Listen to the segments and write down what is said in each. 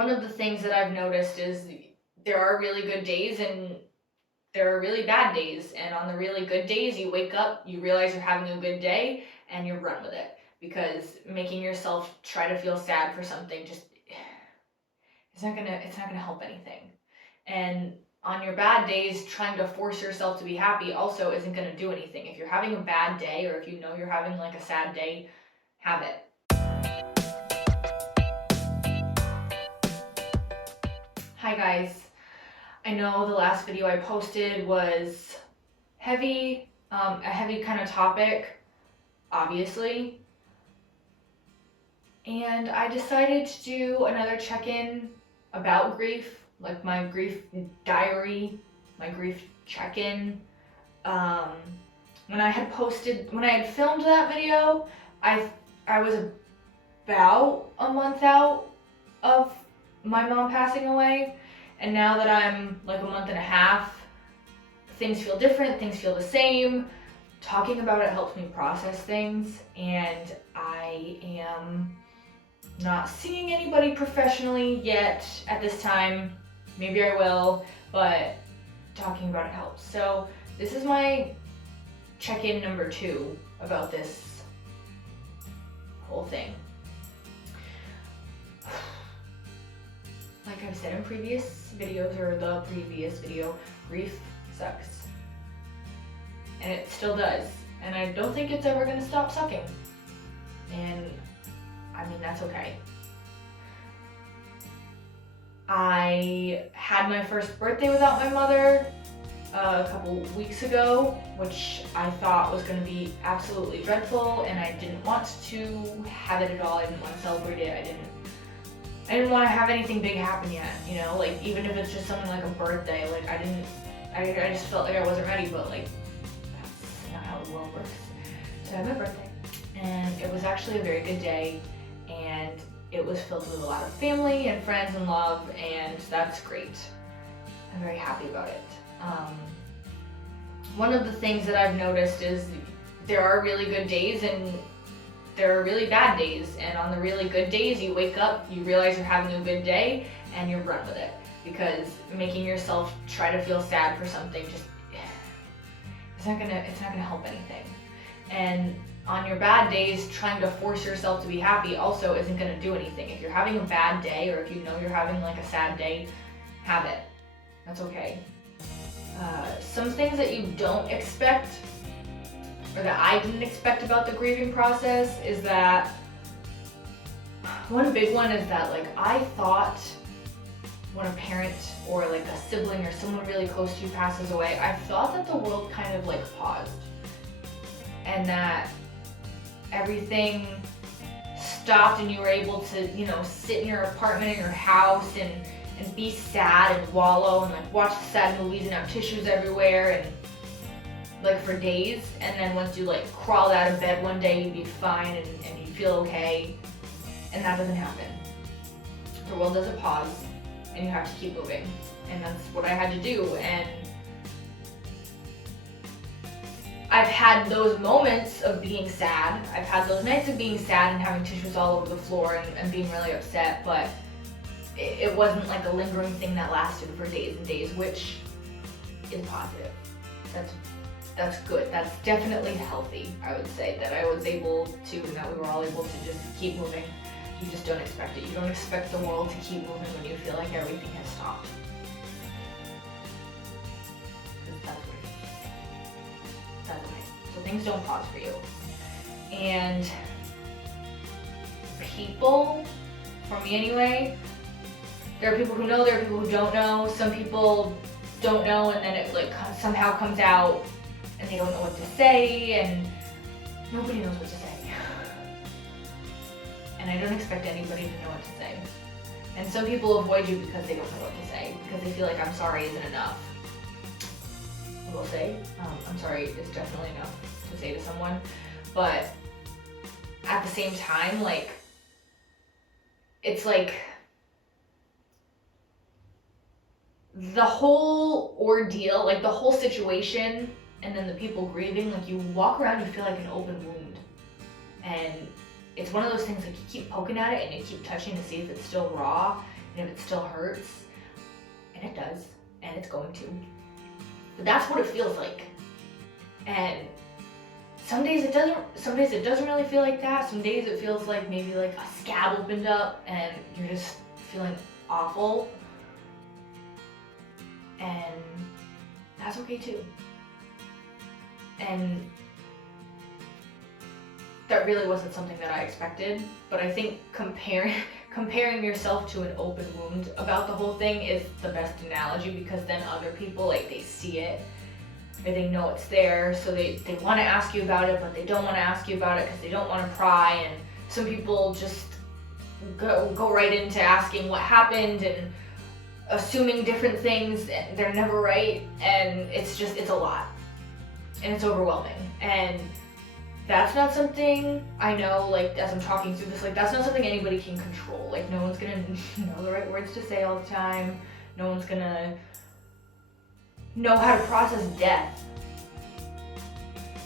One of the things that I've noticed is there are really good days and there are really bad days. And on the really good days, you wake up, you realize you're having a good day, and you run with it. Because making yourself try to feel sad for something just it's not gonna help anything. And on your bad days, trying to force yourself to be happy also isn't gonna do anything. If you're having a bad day, or if you know you're having like a sad day, have it. Hi guys. I know the last video I posted was heavy, a heavy kind of topic, obviously. And I decided to do another check-in about grief, like my grief diary, my grief check-in. When I had filmed that video, I was about a month out of my mom passing away, and now that I'm like a month and a half, things feel different, things feel the same. Talking about it helps me process things, and I am not seeing anybody professionally yet at this time. Maybe I will, but talking about it helps. So this is my check-in number 2 about this whole thing. Like I've said in previous videos, or the previous video, grief sucks. And it still does. And I don't think it's ever gonna stop sucking. And I mean, that's okay. I had my first birthday without my mother a couple weeks ago, which I thought was gonna be absolutely dreadful, and I didn't want to have it at all. I didn't want to celebrate it. I didn't want to have anything big happen yet, you know, like even if it's just something like a birthday, like I just felt like I wasn't ready, but like that's not how the world works. So I had my birthday, and it was actually a very good day, and it was filled with a lot of family and friends and love, and that's great. I'm very happy about it. One of the things that I've noticed is there are really good days and there are really bad days, and on the really good days, you wake up, you realize you're having a good day, and you run with it. Because making yourself try to feel sad for something just it's not gonna help anything. And on your bad days, trying to force yourself to be happy also isn't gonna do anything. If you're having a bad day, or if you know you're having like a sad day, have it. That's okay. Some things that you don't expect, or that I didn't expect about the grieving process, is that one big one is that like I thought when a parent or like a sibling or someone really close to you passes away, I thought that the world kind of like paused, and that everything stopped and you were able to, you know, sit in your apartment in your house and be sad and wallow and like watch the sad movies and have tissues everywhere and like for days, and then once you like crawled out of bed one day, you'd be fine and you'd feel okay. And that doesn't happen. The world doesn't pause, and you have to keep moving. And that's what I had to do. And I've had those moments of being sad. I've had those nights of being sad and having tissues all over the floor and being really upset, but it wasn't like a lingering thing that lasted for days and days, which is positive. That's good. That's definitely healthy, I would say, that I was able to, and that we were all able to just keep moving. You just don't expect it. You don't expect the world to keep moving when you feel like everything has stopped. Because that's what it is. That's okay. So things don't pause for you. And people, for me anyway, there are people who know, there are people who don't know. Some people don't know, and then it like somehow comes out and they don't know what to say, and nobody knows what to say. And I don't expect anybody to know what to say. And some people avoid you because they don't know what to say, because they feel like I'm sorry isn't enough. I will say, I'm sorry is definitely enough to say to someone, but at the same time, like, it's like the whole ordeal, like the whole situation, and then the people grieving, like you walk around, you feel like an open wound. And it's one of those things like you keep poking at it and you keep touching to see if it's still raw, and if it still hurts, and it does, and it's going to, but that's what it feels like. And some days it doesn't really feel like that. Some days it feels like maybe like a scab opened up and you're just feeling awful. And that's okay too. And that really wasn't something that I expected, but I think comparing yourself to an open wound about the whole thing is the best analogy, because then other people, like, they see it and they know it's there, so they want to ask you about it, but they don't want to ask you about it because they don't want to pry. And some people just go right into asking what happened and assuming different things, and they're never right, and it's a lot, and it's overwhelming. And that's not something, I know, like, as I'm talking through this, like, that's not something anybody can control. Like, no one's gonna know the right words to say all the time. No one's gonna know how to process death.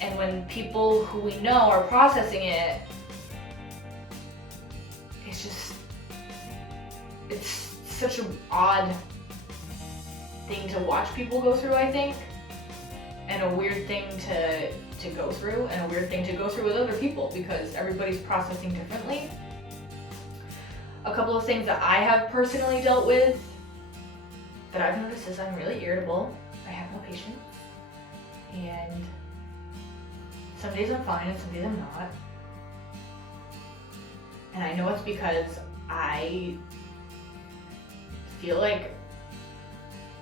And when people who we know are processing it, it's such an odd thing to watch people go through, I think, and a weird thing to go through, and a weird thing to go through with other people, because everybody's processing differently. A couple of things that I have personally dealt with that I've noticed is I'm really irritable. I have no patience, and some days I'm fine and some days I'm not. And I know it's because I feel like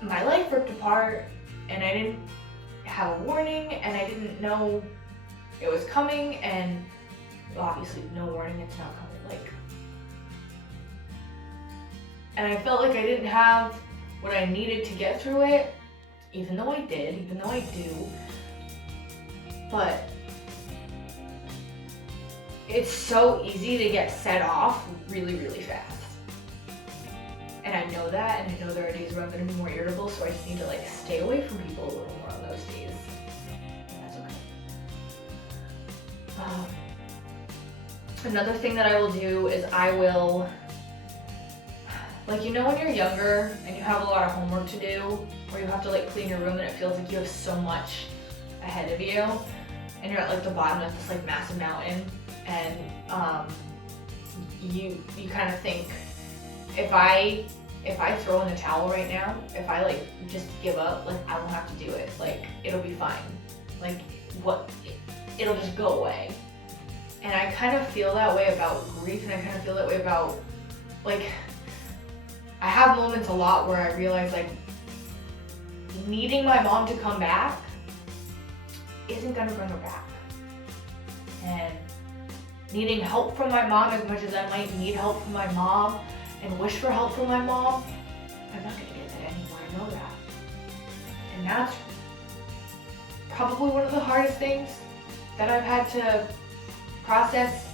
my life ripped apart and I didn't have a warning, and I didn't know it was coming, and obviously no warning, it's not coming, like, and I felt like I didn't have what I needed to get through it, even though I do, but it's so easy to get set off really, really fast. And I know that, and I know there are days where I'm going to be more irritable, so I just need to, like, stay away from people a little more on those days. And that's okay. Another thing that I will do is I will, like, you know when you're younger and you have a lot of homework to do, or you have to, like, clean your room and it feels like you have so much ahead of you, and you're at, like, the bottom of this, like, massive mountain, and you kind of think, if I throw in the towel right now, if I, like, just give up, like, I won't have to do it. Like, it'll be fine. Like, it'll just go away. And I kind of feel that way about grief, and I kind of feel that way about, like, I have moments a lot where I realize, like, needing my mom to come back isn't gonna bring her back. And needing help from my mom as much as I might need help from my mom and wish for help from my mom, I'm not gonna get that anymore, I know that. And that's probably one of the hardest things that I've had to process,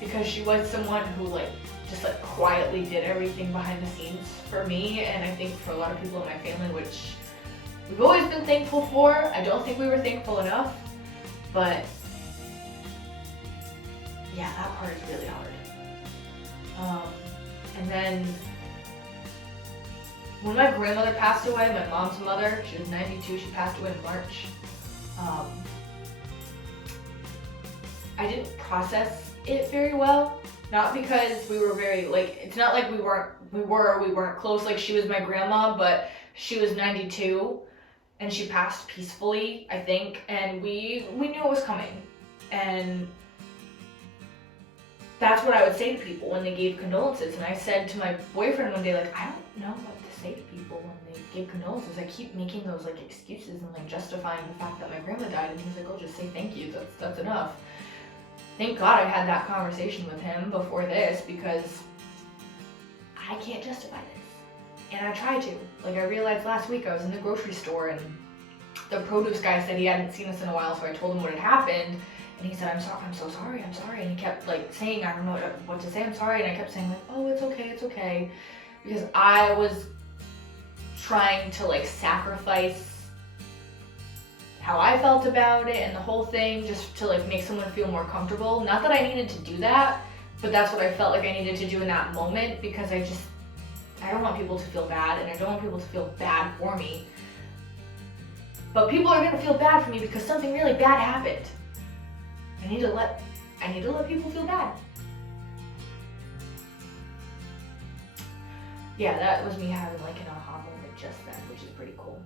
because she was someone who, like, just, like, quietly did everything behind the scenes for me, and I think for a lot of people in my family, which we've always been thankful for. I don't think we were thankful enough, but yeah, that part is really hard. And then when my grandmother passed away, my mom's mother, she was 92, she passed away in March. I didn't process it very well, not because we were very, like, it's not like we weren't close, like, she was my grandma, but she was 92 and she passed peacefully, I think, and we knew it was coming. And that's what I would say to people when they gave condolences. And I said to my boyfriend one day, like, I don't know what to say to people when they give condolences. I keep making those, like, excuses and, like, justifying the fact that my grandma died. And he's like, oh, just say thank you. That's enough. Thank God I had that conversation with him before this, because I can't justify this. And I try to. Like, I realized last week I was in the grocery store and the produce guy said he hadn't seen us in a while, so I told him what had happened. And he said, I'm so sorry. And he kept, like, saying, I don't know what to say, I'm sorry. And I kept saying, like, oh, it's okay. Because I was trying to, like, sacrifice how I felt about it and the whole thing, just to, like, make someone feel more comfortable. Not that I needed to do that, but that's what I felt like I needed to do in that moment, because I don't want people to feel bad, and I don't want people to feel bad for me. But people are gonna feel bad for me because something really bad happened. I need to let people feel bad. Yeah, that was me having like an aha moment just then, which is pretty cool.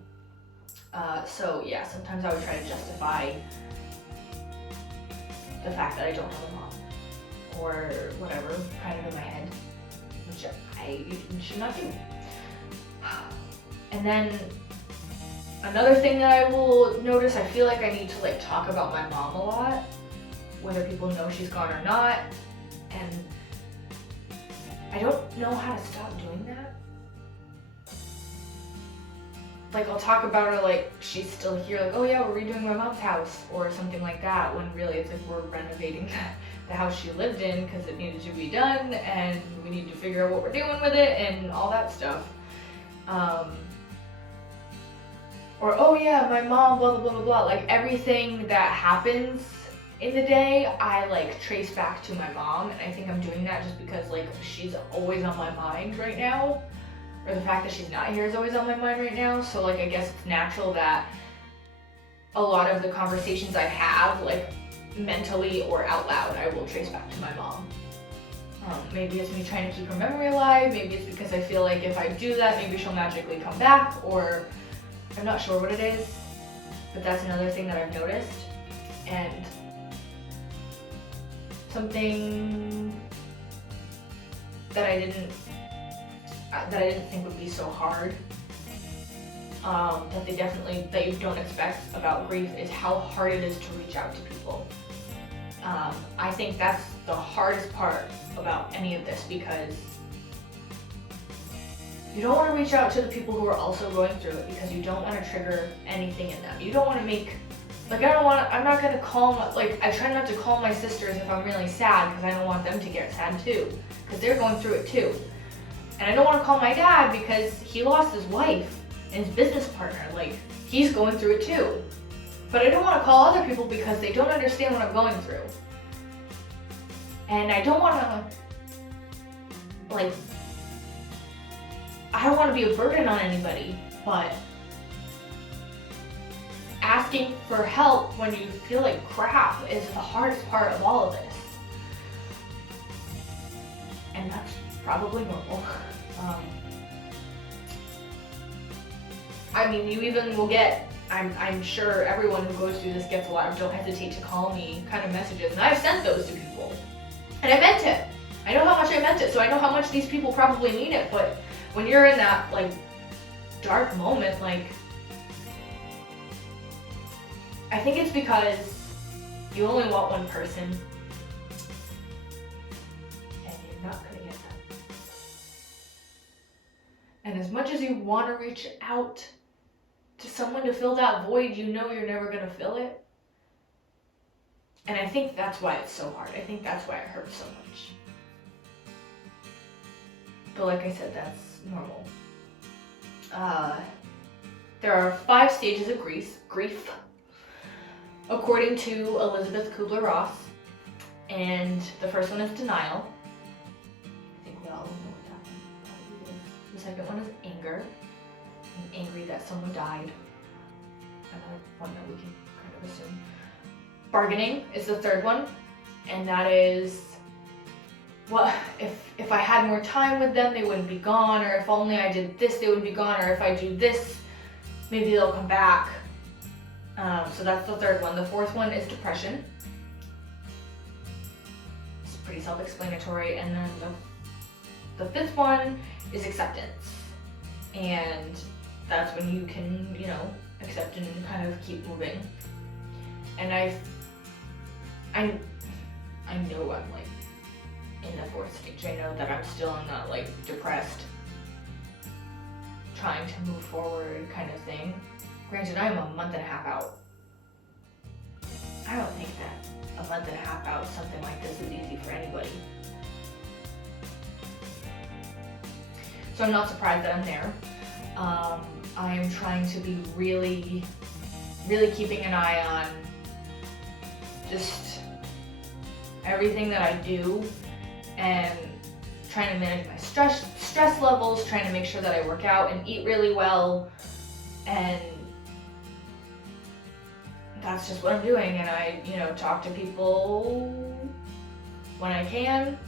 So yeah, sometimes I would try to justify the fact that I don't have a mom, or whatever, kind of in my head, which I should not do. And then another thing that I will notice, I feel like I need to like talk about my mom a lot, whether people know she's gone or not, and I don't know how to stop doing that. Like, I'll talk about her like she's still here, like, oh yeah, we're redoing my mom's house, or something like that, when really it's like we're renovating the house she lived in because it needed to be done, and we need to figure out what we're doing with it, and all that stuff. Or, oh yeah, my mom, blah, blah, blah, blah, blah. Like, everything that happens in the day, I like trace back to my mom, and I think I'm doing that just because like she's always on my mind right now. Or the fact that she's not here is always on my mind right now. So like, I guess it's natural that a lot of the conversations I have, like mentally or out loud, I will trace back to my mom. Maybe it's me trying to keep her memory alive. Maybe it's because I feel like if I do that, maybe she'll magically come back, or I'm not sure what it is, but that's another thing that I've noticed. And something that I didn't think would be so hard, that you don't expect about grief, is how hard it is to reach out to people. I think that's the hardest part about any of this, because you don't want to reach out to the people who are also going through it, because you don't want to trigger anything in them. You don't want to make, like, I'm not going to call, like, I try not to call my sisters if I'm really sad, because I don't want them to get sad too, because they're going through it too. And I don't want to call my dad because he lost his wife and his business partner. Like, he's going through it too. But I don't want to call other people because they don't understand what I'm going through. And I don't want to, like, I don't want to be a burden on anybody, but asking for help when you feel like crap is the hardest part of all of this. And that's probably normal. I mean, you even will get, I'm sure everyone who goes through this gets a lot of "don't hesitate to call me" kind of messages, and I've sent those to people. And I meant it. I know how much I meant it, so I know how much these people probably need it, but when you're in that, like, dark moment, like, I think it's because you only want one person, and you're not gonna get that. And as much as you want to reach out to someone to fill that void, you know you're never gonna fill it. And I think that's why it's so hard. I think that's why it hurts so much. But like I said, that's normal. There are 5 stages of grief, according to Elizabeth Kubler-Ross. And the first one is denial. I think we all know what that one probably is. The second one is anger. I'm angry that someone died. Another one that we can kind of assume. Bargaining is the third one, and that is, well, if I had more time with them, they wouldn't be gone, or if only I did this, they wouldn't be gone, or if I do this, maybe they'll come back. So that's the third one. The fourth one is depression. It's pretty self-explanatory. And then the fifth one is acceptance. And that's when you can, accept and kind of keep moving. And I know I'm like in the fourth stage. I know that I'm still in that like depressed, trying to move forward kind of thing. Granted, I'm a month and a half out. I don't think that a month and a half out, something like this is easy for anybody. So I'm not surprised that I'm there. I am trying to be really, really keeping an eye on just everything that I do, and trying to manage my stress stress levels, trying to make sure that I work out and eat really well, and that's just what I'm doing. And I, talk to people when I can,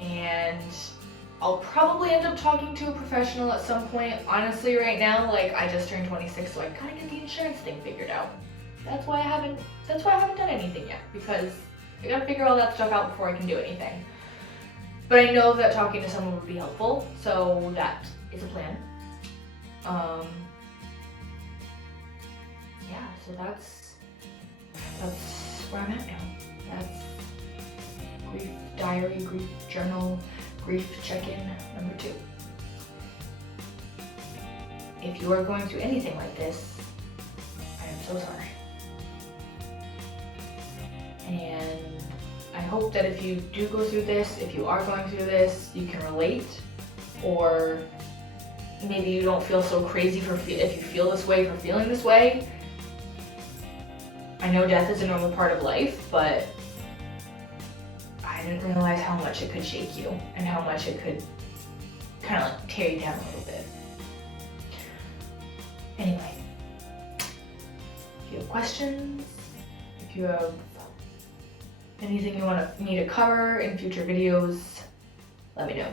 and I'll probably end up talking to a professional at some point. Honestly, right now, like, I just turned 26, so I gotta get the insurance thing figured out. That's why I haven't done anything yet, because I gotta figure all that stuff out before I can do anything. But I know that talking to someone would be helpful, so that is a plan. Yeah, so that's where I'm at now. That's grief diary, grief journal, grief check-in number 2. If you are going through anything like this, I am so sorry. And I hope that if you do go through this, if you are going through this, you can relate, or maybe you don't feel so crazy if you feel this way for feeling this way. I know death is a normal part of life, but I didn't realize how much it could shake you and how much it could kind of like tear you down a little bit. Anyway, if you have questions, if you have anything you want me to cover in future videos, let me know.